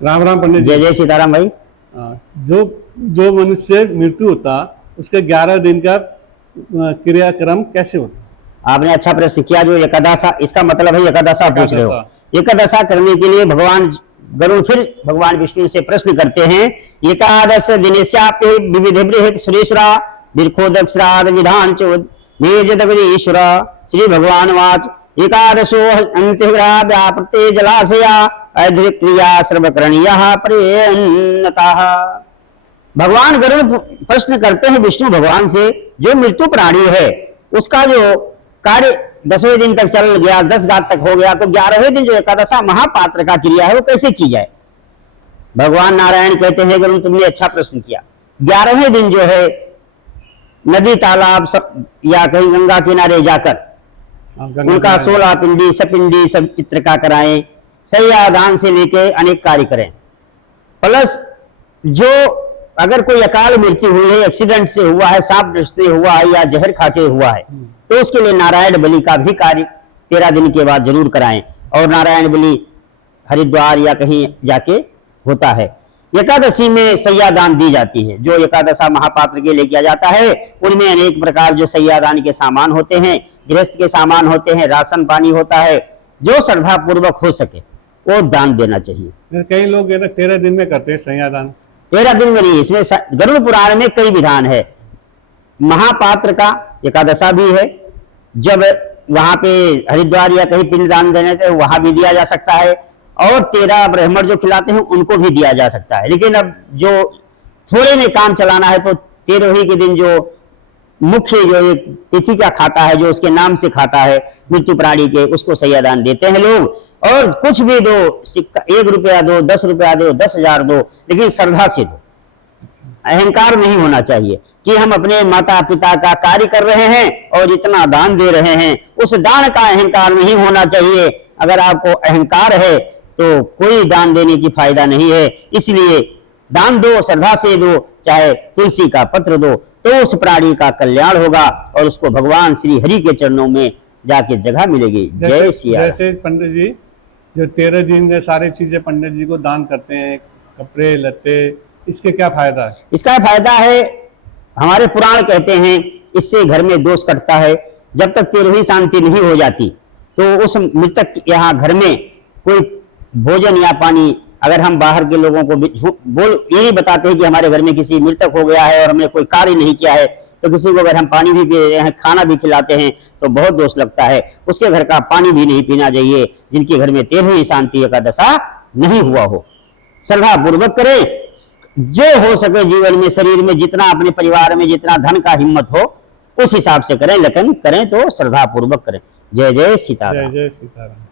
राम राम पंडित जी। जय जय सीताराम भाई। जो जो मनुष्य मृत्यु होता उसके 11 दिन का क्रियाक्रम कैसे होता? आपने अच्छा प्रश्न किया। जो एकादशा, इसका मतलब है एकादशा पूछ रहे हो। एकादशा। एकादशा करने के लिए भगवान गरुड़ फिर भगवान विष्णु से प्रश्न करते हैं। एकादश दिनेश्यापि विविधेभ्यः सुरेश्वरा बिरखोदक श्राद्ध विधान चोद मेजदगदीश्वर। श्री भगवान वाच एकादशो अंत्यग्रह व्यापृते जलाशया अधृक्रिया सर्वकरणीयः प्रेन्नतः। भगवान गरुड़ प्रश्न करते हैं विष्णु भगवान से, जो मृत्यु प्राणी है उसका जो कार्य 10वें दिन तक चल गया, 10 घात तक हो गया, तो 11वें दिन जो एकादशा महापात्र का क्रिया है वो कैसे की जाए? भगवान नारायण कहते हैं गरुड़ तुमने अच्छा प्रश्न किया। 11वें दिन जो है नदी तालाब सब या कहीं गंगा किनारे जाकर उनका 16 पिंडी सपिंडी सब चित्र का कराएं, सैया दान से लेके अनेक कार्य करें। प्लस जो अगर कोई अकाल मृत्यु हुई है, एक्सीडेंट से हुआ है, सांप से हुआ है या जहर खाके हुआ है, तो उसके लिए नारायण बलि का भी कार्य 13 दिन के बाद जरूर कराएं। और नारायण बलि हरिद्वार या कहीं जाके होता है। एकादशी में सैयादान दी जाती है। जो एकादशा महापात्र के लिए किया जाता है उनमें अनेक प्रकार जो सैयादान के सामान होते हैं, गृहस्थ के सामान होते हैं, राशन पानी होता है, जो श्रद्धा पूर्वक हो सके वो दान देना चाहिए। कई लोग 13 दिन में करते हैं सैयादान। 13 दिन में नहीं, इसमें गरुड़ पुराण में कई विधान है। महापात्र का एकादशा भी है, जब वहां पे हरिद्वार या कहीं पिंडदान देने थे वहां भी दिया जा सकता है, और 13 ब्राह्मण जो खिलाते हैं उनको भी दिया जा सकता है। लेकिन अब जो थोड़े में काम चलाना है तो 13वें के दिन जो मुख्य जो एक तिथि का खाता है, जो उसके नाम से खाता है मृत्यु प्राणी के, उसको सैयादान देते हैं लोग। और कुछ भी दो, सिक्का 1 रुपया दो, 10 रुपया दो, 10,000 दो, लेकिन श्रद्धा से दो। अहंकार नहीं होना चाहिए कि हम अपने माता पिता का कार्य कर रहे हैं और इतना दान दे रहे हैं, उस दान का अहंकार नहीं होना चाहिए। अगर आपको अहंकार है तो कोई दान देने की फायदा नहीं है। इसलिए दान दो, श्रद्धा से दो, चाहे तुलसी का पत्र दो, तो उस प्राणी का कल्याण होगा और उसको भगवान श्री हरि के चरणों में जाके जगह मिलेगी। जय सिया। जैसे पंडित जी जो 13 दिन में सारी चीजें पंडित जी को दान करते हैं, कपड़े लत्ते, इसके क्या फायदा है? इसका फायदा है, हमारे पुराण कहते हैं इससे घर में दोष कटता है। जब तक 13वीं शांति नहीं हो जाती तो उस मृतक यहाँ घर में कोई भोजन या पानी, अगर हम बाहर के लोगों को बोल यही बताते हैं कि हमारे घर में किसी मृतक हो गया है और हमने कोई कार्य नहीं किया है, तो किसी को अगर हम पानी भी पी रहे हैं, खाना भी खिलाते हैं तो बहुत दोष लगता है। उसके घर का पानी भी नहीं पीना चाहिए जिनके घर में 13वीं शांति एकादशा नहीं हुआ हो। श्रद्धा पूर्वक करें, जो हो सके जीवन में, शरीर में जितना, अपने परिवार में जितना धन का हिम्मत हो उस हिसाब से करें, लेकिन करें तो श्रद्धा पूर्वक करें। जय जय सीताराम। जय जय सीताराम।